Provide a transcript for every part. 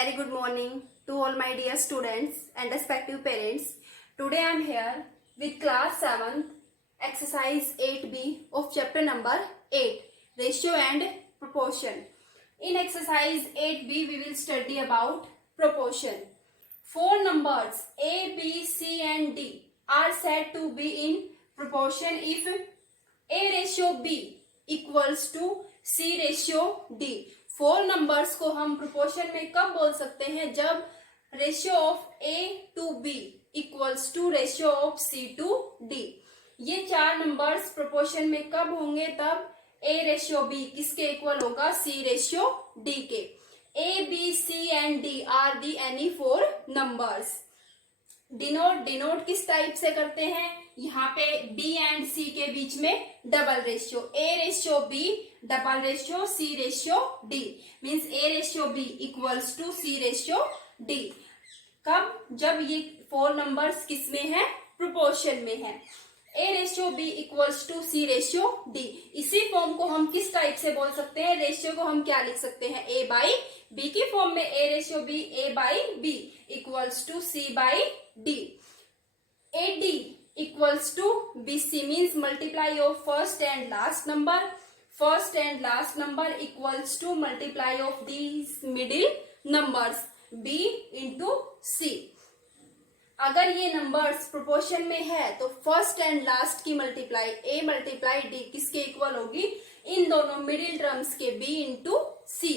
very good morning to all my dear students and respective parents. Today I am here with class 7th exercise 8b of chapter number 8 ratio and proportion. In exercise 8b we will study about proportion. Four numbers a, b, c and d are said to be in proportion if a ratio b equals to c ratio d. Four numbers को हम proportion में कब बोल सकते हैं? जब ratio of A to B equals to ratio of C to D. ये चार नंबर्स प्रोपोर्शन में कब होंगे? तब ए रेशियो बी किसके इक्वल होगा? सी रेशियो डी के. A B C and D are the any four numbers. Denote किस टाइप से करते हैं? यहाँ पे बी एंड सी के बीच में double ratio, A ratio B double ratio C ratio D. Means A ratio B equals to C ratio D. कब? जब ये फोर नंबर्स किस में है? प्रोपोर्शन में है. A ratio B equals to C ratio D. इसी फॉर्म को हम किस टाइप से बोल सकते हैं? रेशियो को हम क्या लिख सकते हैं? ए बाई बी की फॉर्म में. A ratio B A by B equals to C by D. A D equals to BC means multiply of first and last number. First and last number equals to multiply of these middle numbers B into C. अगर ये numbers proportion में है तो first and last की multiply A multiply D किसके equal होगी? इन दोनों middle terms के B इंटू C.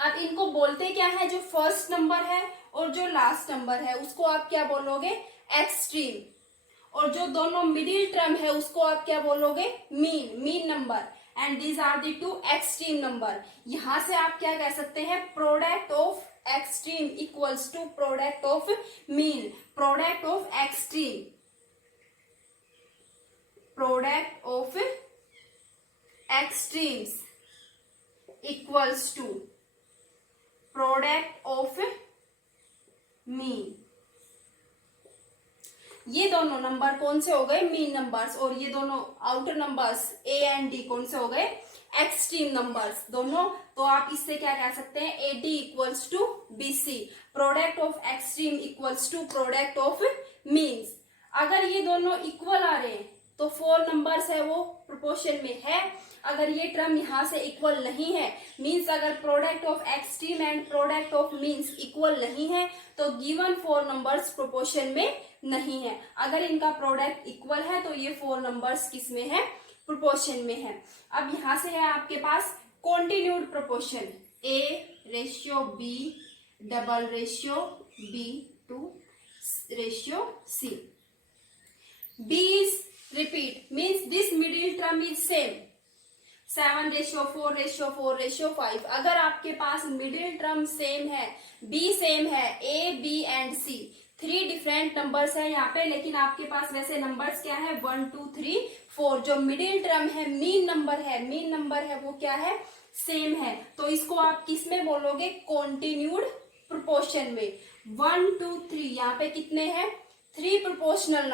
अब इनको बोलते क्या है? जो फर्स्ट नंबर है और जो लास्ट नंबर है उसको आप क्या बोलोगे? एक्सट्रीम. और जो दोनों मिडिल टर्म है उसको आप क्या बोलोगे? Mean number. And these are the two extreme number. यहां से आप क्या कह सकते हैं? Product of extreme equals to product of mean. Product of extreme, product of extremes equals to product of mean. ये दोनों नंबर कौन से हो गए? Mean numbers. और ये दोनों outer numbers A and D कौन से हो गए? एक्सट्रीम नंबर्स दोनों. तो आप इससे क्या कह सकते हैं? A D equals to B C. Product of extreme equals to product of means. अगर ये दोनों इक्वल आ रहे हैं तो फोर नंबर्स है वो प्रोपोर्शन में है. अगर ये टर्म यहां से इक्वल नहीं है, मीन्स अगर product of extreme and product of means equal नहीं है तो गिवन फोर नंबर्स प्रोपोर्शन में नहीं है. अगर इनका प्रोडक्ट इक्वल है तो ये फोर नंबर्स किस में है? प्रोपोर्शन में है. अब यहां से है आपके पास continued proportion. A ratio B double ratio B to ratio C. B is repeat means this middle term is same. 7 ratio 4 ratio 4 ratio 5. अगर आपके पास मिडिल टर्म सेम है, बी सेम है, A B and C, 3 different numbers है यहाँ पे, लेकिन आपके पास वैसे नंबर्स क्या है? 1 2 3 4. जो मिडिल टर्म है मीन नंबर है वो क्या है? सेम है. तो इसको आप किस में बोलोगे? कॉन्टिन्यूड प्रोपोर्शन में. 1 2 3 यहाँ पे कितने हैं? 3 प्रोपोर्शनल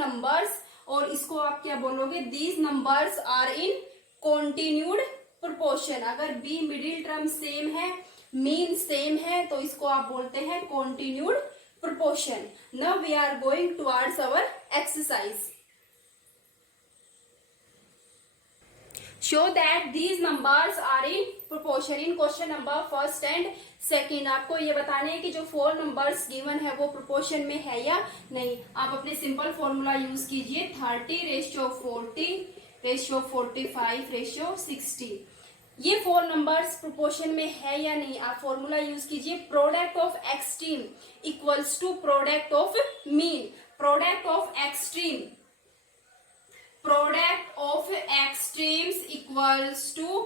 नंबर्स. और इसको आप क्या बोलोगे? These numbers are in continued proportion. अगर बी मिडिल टर्म सेम है, मीन सेम है, तो इसको आप बोलते हैं continued proportion. Now we are going towards our exercise. Show that these numbers are in proportion in question number first and second. आपको ये बताने हैं कि जो फोर नंबर्स गिवन है वो प्रोपोर्शन में है या नहीं. आप अपने सिंपल फॉर्मूला यूज कीजिए. 30 रेशियो 40 रेशियो 45 रेशियो 60. ये फोर नंबर्स प्रोपोर्शन में है या नहीं, आप फॉर्मूला यूज कीजिए. Product of extreme equals to product of mean. Product of extreme, product of extremes equals to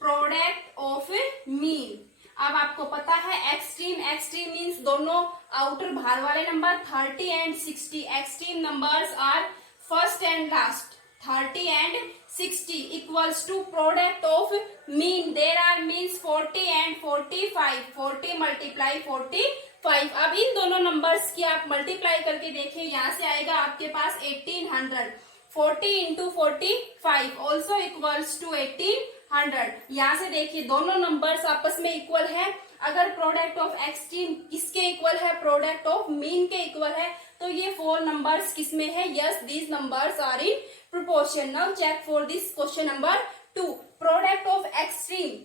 product of mean. अब आपको पता है एक्सट्रीम मीन्स दोनों आउटर बाहर वाले number 30 and 60. Extreme numbers are first and last. 30 and 60 equals to product of mean. There are means 40 and 45. 40 multiply 45. अब इन दोनों numbers की आप मल्टीप्लाई करके देखिए. यहां से आएगा आपके पास 1800. 40 इंटू 45 ऑल्सो इक्वल्स टू 1800। यहाँ से देखिए दोनों नंबर्स आपस में इक्वल है। अगर प्रोडक्ट ऑफ एक्सट्रीम किसके इक्वल है, प्रोडक्ट ऑफ मीन के इक्वल है, तो ये 4 नंबर्स किसमें है, yes these numbers are in proportion. Now check for this question number 2, product of extreme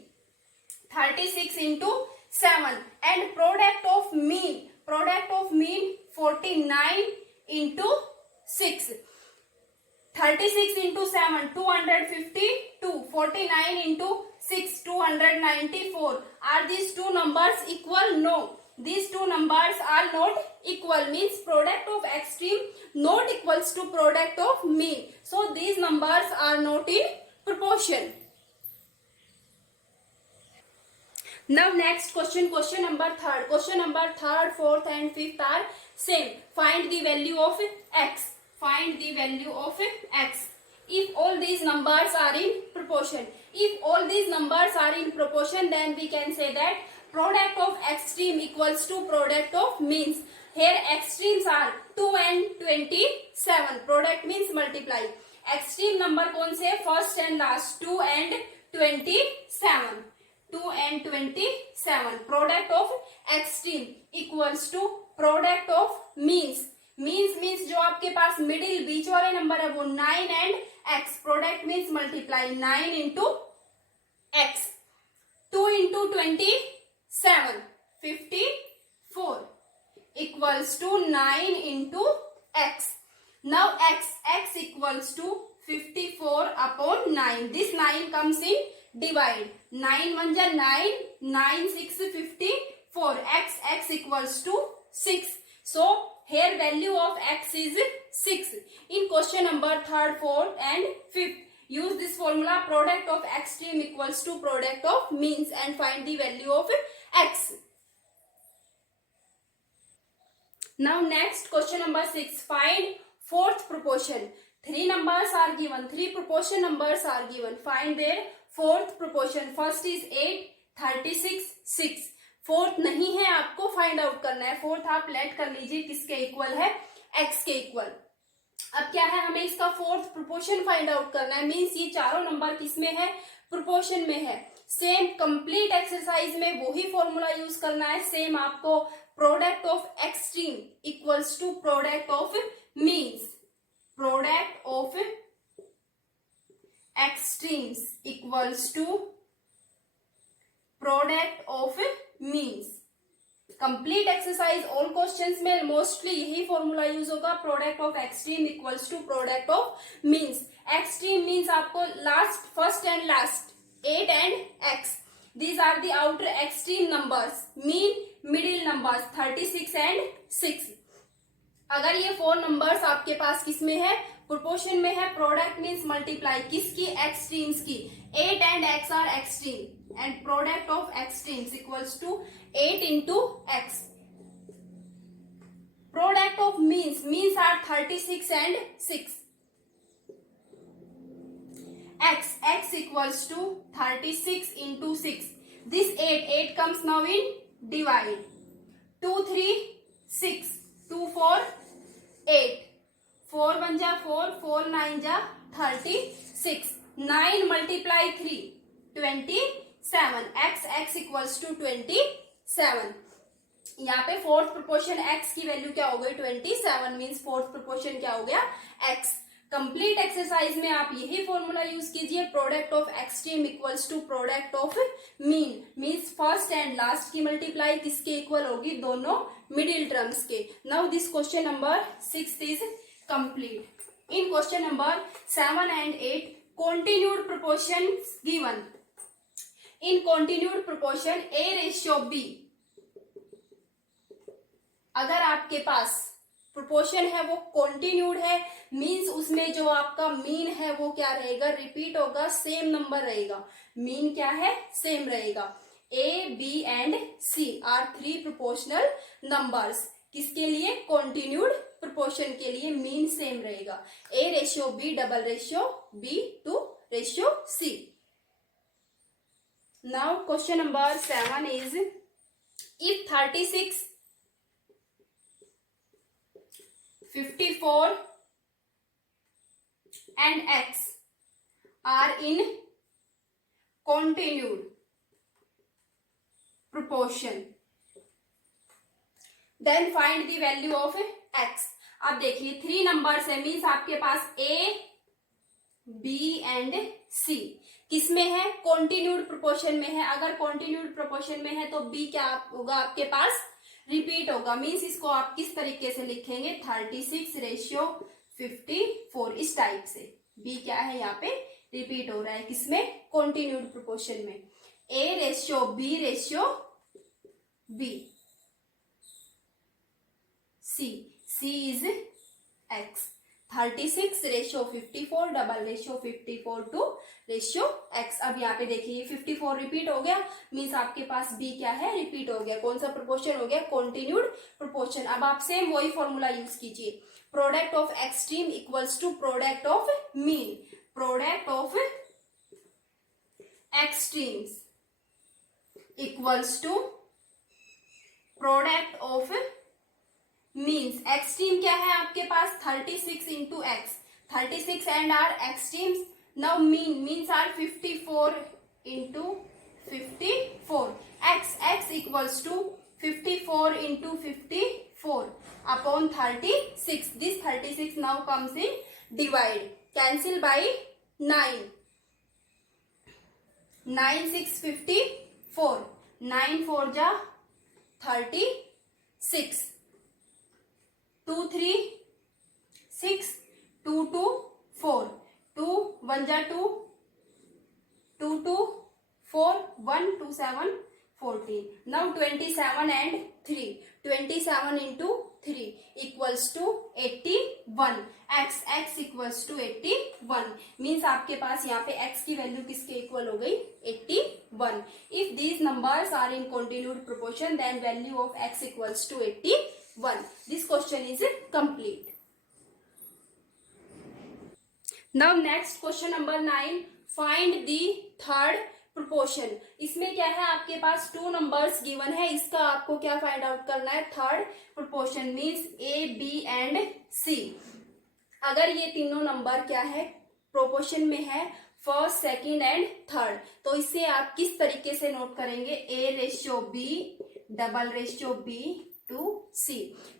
36 into 7 and product of mean 49 into 6. 36 into 7 252, 49 into 6 294. Are these two numbers equal? No, these two numbers are not equal, means product of extreme not equals to product of mean, so these numbers are not in proportion. Now next question, question number 3rd. Question number 3rd, 4th and 5th are same. Find the value of x. Find the value of x. If all these numbers are in proportion. If all these numbers are in proportion, then we can say that product of extreme equals to product of means. Here extremes are 2 and 27. Product means multiply. Extreme number कौन से, first and last, 2 and 27. 2 and 27. Product of extreme equals to product of means. means जो आपके पास middle बीच वाले number है वो 9 and x. Product means multiply 9 into x. 2 into 27 54 equals to 9 into x. Now x equals to 54 upon 9. This 9 comes in divide. 9 1 जा 9, 9 6 54. X equals to 6. So here value of x is 6. In question number 3rd, 4th and 5th, use this formula, product of extreme equals to product of means, and find the value of x. Now next question number 6, find 4th proportion. 3 numbers are given, 3 proportion numbers are given. Find their 4th proportion. First is 8, 36, 6. 4th नहीं है, आपको find out करना है. 4th आप late कर लीजिए किसके equal है, x के इक्वल. अब क्या है, हमें इसका 4th प्रोपोर्शन फाइंड आउट करना है. मीन्स ये चारों नंबर किसमें है, प्रोपोर्शन में है. सेम कंप्लीट एक्सरसाइज में वही फॉर्मूला यूज करना है. सेम आपको product of extreme equals to product of means. Product of extremes equals to product of means. Complete exercise all questions में मोस्टली यही फॉर्मूला यूज होगा. Product of extreme equals to product of means. Extreme means आपको last, first and last, 8 and x. These are the outer extreme numbers. Mean middle numbers 36 and 6. अगर ये 4 numbers आपके पास किसमें है, proportion में है. प्रोडक्ट मीन्स मल्टीप्लाई किसकी, extremes की. 8 and x are extreme and product of extremes equals to 8 into x. Product of means are 36 and 6. x equals to 36 into 6. This 8 comes now in divide. 2 3 6, 2 4 8, 4 1 जा 4, 4 9 जा 36. 9 multiply 3 27. x equals to 27. यहाँ पे 4th proportion x की value क्या हो गई, 27. Means 4th proportion क्या हो गया, x. कंप्लीट एक्सरसाइज में आप यही फॉर्मूला यूज कीजिए. Product of extreme equals to product of mean. Means first and last की मल्टीप्लाई किसके इक्वल होगी, दोनों मिडिल टर्म्स के. Now this question number 6 is complete. In question number 7 and 8 continued proportions given. In continued proportion A/B, अगर आपके पास proportion है वो continued है, मीन्स उसमें जो आपका मीन है वो क्या रहेगा, रिपीट होगा, सेम नंबर रहेगा. मीन क्या है, सेम रहेगा. A, B and C are 3 proportional numbers. किसके लिए, कॉन्टिन्यूड प्रोपोर्शन के लिए मीन सेम रहेगा. A/B B to ratio C. Now question number 7 is, if 36, 54, and x are in continued proportion, then find the value of x. अब देखिए 3 numbers है, means आपके पास a, b and c किस में है? कॉन्टिन्यूड प्रोपोर्शन में है। अगर कॉन्टिन्यूड प्रोपोर्शन में है तो b क्या होगा आपके पास? रिपीट होगा। मीन्स इसको आप किस तरीके से लिखेंगे? 36:54 इस टाइप से। b क्या है यहाँ पे? रिपीट हो रहा है किसमें? कॉन्टिन्यूड प्रोपोर्शन में। a:b:b, c is x, 36:54:54:54 अब यहाँ पे देखिए 54 रिपीट हो गया, मीन्स आपके पास b क्या है? रिपीट हो गया। कौन सा प्रोपोर्शन हो गया? Continued proportion. अब आप सेम वही फॉर्मूला यूज कीजिए, product of extreme equals to product of mean. Product of extremes equals to product of means. Extreme क्या है आपके पास? 36 into x, 36 and are extremes. Now mean, means are 54 into 54। X equals to 54 into 54 upon 36। This 36 now comes in divide, cancel by 9, 9 6 54, 9 4 जा 36, 2 3 6, 2 2 4, 2 1 जा 2, 2 2 4, 1 2 7 14। Now 27 and 3, 27 into 3 equals to 81। x equals to 81 means आपके पास यहाँ पे x की value किसके equal हो गई? 81। If these numbers are in continued proportion then value of x equals to 81। This question is complete. Now next question number 9, find the third proportion. इसमें क्या है आपके पास? 2 नंबर्स गिवन है, इसका आपको क्या फाइंड आउट करना है? Third proportion means a, b and c। अगर ये तीनों नंबर क्या है? प्रोपोर्शन में है, फर्स्ट सेकंड एंड थर्ड, तो इसे आप किस तरीके से नोट करेंगे? a:b:b:c।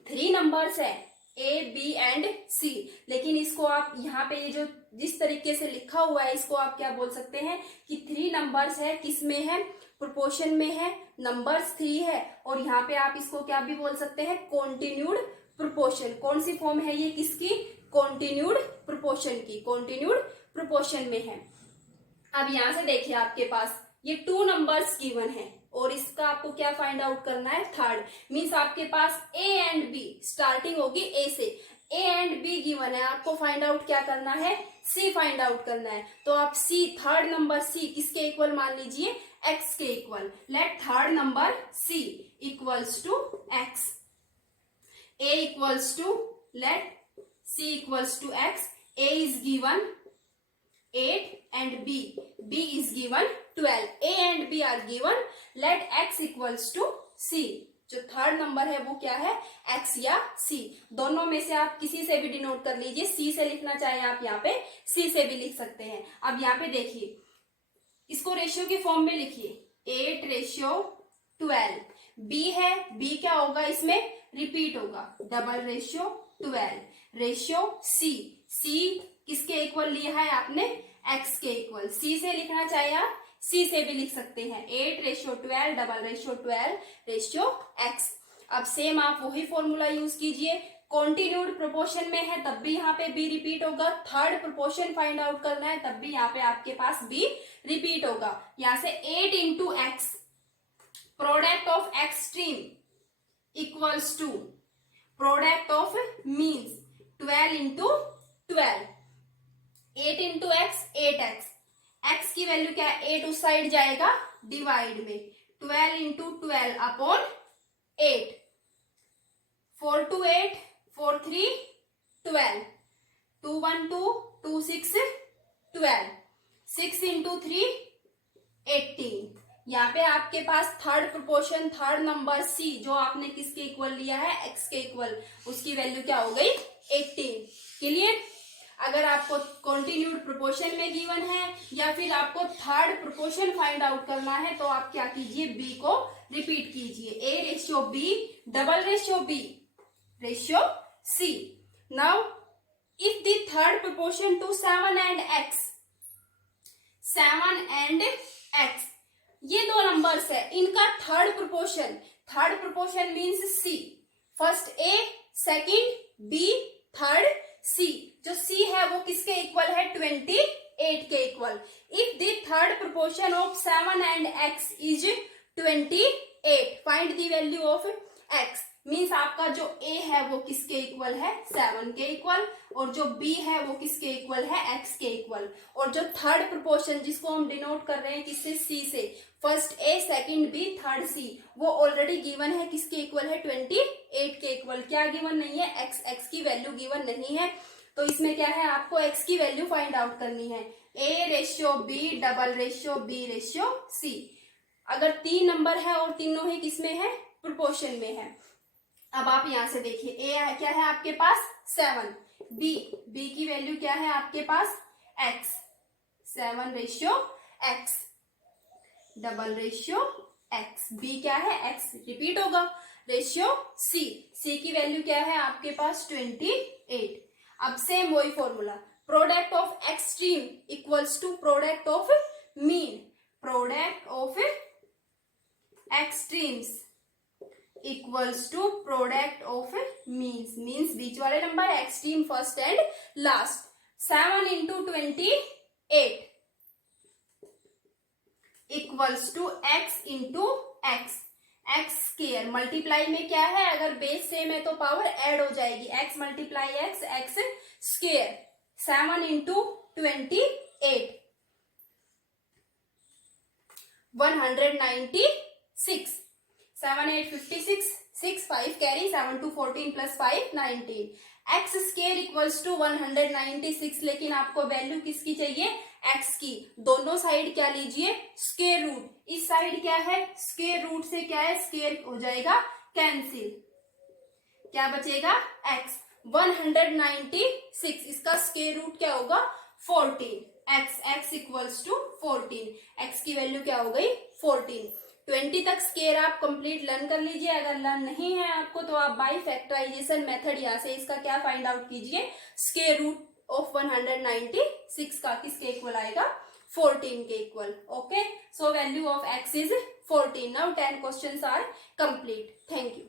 3 नंबर्स है a, b एंड c, लेकिन इसको आप यहाँ पे ये जो जिस तरीके से लिखा हुआ है इसको आप क्या बोल सकते हैं कि 3 नंबर्स है, किस में है? प्रोपोर्शन में है, नंबर्स 3 है, और यहाँ पे आप इसको क्या भी बोल सकते हैं? Continued proportion. कौन सी फॉर्म है ये किसकी? कॉन्टिन्यूड प्रोपोर्शन की, कॉन्टिन्यूड प्रोपोर्शन में है। अब यहाँ से देखिए आपके पास ये 2 नंबर्स गिवन है और इसका आपको क्या फाइंड आउट करना है? थर्ड। मीन्स आपके पास a एंड b, स्टार्टिंग होगी a से, a एंड b गिवन है, आपको फाइंड आउट क्या करना है? c फाइंड आउट करना है। तो आप c, थर्ड नंबर c किसके इक्वल मान लीजिए? x के equal. Let third number c equals to x, a equals to, let c equals to x, a is given 8 and b is given 12, a and b are given, let x equals to c। जो third number है वो क्या है? x या c, दोनों में से आप किसी से भी डिनोट कर लीजिए। c से लिखना चाहे आप यहाँ पे c से भी लिख सकते हैं। अब यहाँ पे देखिए इसको रेशियो की फॉर्म में लिखिए, 8:12। b है, b क्या होगा? इसमें रिपीट होगा, $12 रेशियो c किसके इक्वल लिया है आपने? x के इक्वल। c से लिखना चाहिए आप c से भी लिख सकते हैं, 8:12 $x। अब सेम आप वही फॉर्मूला यूज कीजिए, कॉन्टिन्यूड प्रोपोर्शन में है तब भी यहाँ पे b रिपीट होगा, थर्ड प्रोपोर्शन फाइंड आउट करना है तब भी यहाँ पे आपके पास b रिपीट होगा। यहाँ से 8 into x, product of extreme equals to product of means 12 into 12, 8 into x 8x, x की वैल्यू क्या है? 8 उस साइड जाएगा डिवाइड में, 12 into 12 अपॉन 8, 4 2 8, 4 3 12, 2 1 2, 2 6 12, 6 into 3 18। यहाँ पे आपके पास third proportion, third number c जो आपने किसके इक्वल लिया है? x के इक्वल, उसकी वैल्यू क्या हो गई? 18। क्लियर? अगर आपको कॉन्टिन्यूड प्रोपोर्शन में गिवन है या फिर आपको थर्ड प्रोपोर्शन फाइंड आउट करना है तो आप क्या कीजिए, बी को रिपीट कीजिए, A ratio B double ratio B ratio C. Now if the third proportion to 7 and x, 7 and x, ये दो नंबर्स है, इनका third proportion means C, first A second B third C. जो सी है वो किसके इक्वल है, 28 के equal. If the third proportion of 7 and x is 28, find the value of x. Means आपका जो a है वो किसके इक्वल है, 7 के इक्वल, और जो b है वो किसके इक्वल है, x के इक्वल. और जो थर्ड प्रोपोर्शन जिसको हम डिनोट कर रहे हैं किससे, c से, first a second b third c, वो ऑलरेडी गिवन है, किसके इक्वल है, 28 के इक्वल. क्या गिवन नहीं है, x की वैल्यू गिवन नहीं है. तो इसमें क्या है, आपको x की वैल्यू फाइंड आउट करनी है, a ratio b double ratio b ratio c. अगर 3 नंबर है और तीनों ही किसमें है, प्रोपोर्शन में है. अब आप यहां से देखिए, a क्या है आपके पास 7, b की वैल्यू क्या है आपके पास x, 7 ratio x double ratio x, b क्या है x, रिपीट होगा, रेशियो c की वैल्यू क्या है आपके पास 28. अब सेम वही formula, product of extreme equals to product of mean, product of extremes equals to product of means, means बीच वाले number, extreme first and last. 7 into 28 equals to x into x, x square. Multiply में क्या है, अगर base same है तो power add हो जाएगी, x multiply x, x square. 7 into 28 196, 7 8 56, 6 5 carry, 7 2 14 plus 5 19. X square equals to 196, लेकिन आपको वैल्यू किसकी चाहिए, एक्स की. दोनों साइड क्या लीजिए, स्क्वायर रूट. इस साइड क्या है, स्क्वायर रूट से क्या है, स्क्वायर हो जाएगा कैंसिल, क्या बचेगा एक्स. 196, इसका स्क्वायर रूट क्या होगा 14, एक्स इक्वल्स टू 14, एक्स की वैल्यू क्या हो गई 14. 20 तक स्क्वायर आप कंप्लीट लर्न कर लीजिए. अगर लर्न नहीं है आपको तो आप बाई फैक्टराइजेशन मेथड यहाँ से इसका क्या फाइंड आउट कीजिए, स्क्वायर रूट ऑफ 196 का किसके इक्वल आएगा, 14 के equal. Okay, so value of x is 14. Now 10 questions are complete. Thank you.